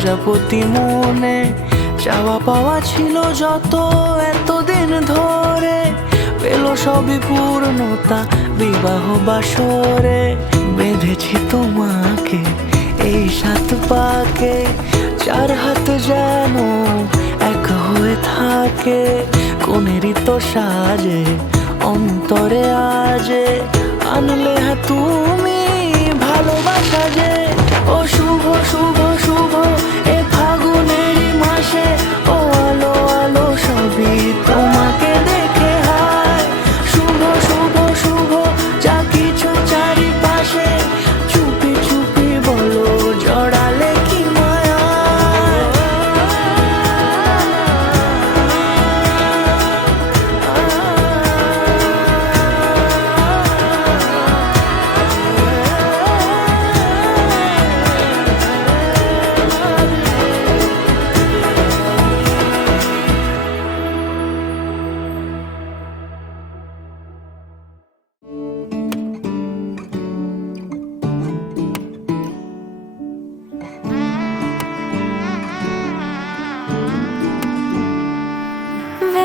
প্রজাপতি মনে চাওয়া পাওয়া ছিল যত এতদিন ধরে, পেল সবই পূর্ণতা বিবাহ বাসরে। বেঁধেছি তোমাকে এই 7 পাকে, 4 হাত যেন এক হয়ে থাকে। কোনেরই তো সাজে অন্তরে আজে আনলে তুমি ভালোবাসা যে। ও শুভ শুভ শুভ এ ফাগুনেরই মাসে, ও আলো আলো সবই তোমাকে দেখে হায়। শুভ শুভ শুভ যা কিছু চারিপাশে, চুপি চুপি বলো জড়ালে কি মায়া।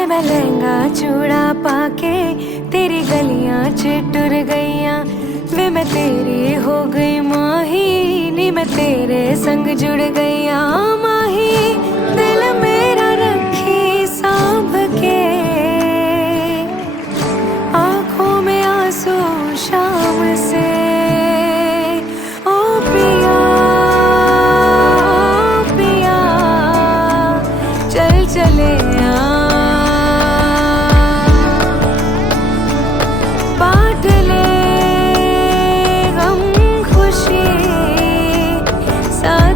मैं लहंगा चूड़ा पाके तेरी गलियां चिटुर गईयां वे, मैं तेरी हो गई माही नी, मैं तेरे संग जुड़ गईयां माही। दिल मेरा रखी सांभ के, आंखों में आंसू शाम से। ओ पिया पिया चल चले बांट ले गम खुशी साथ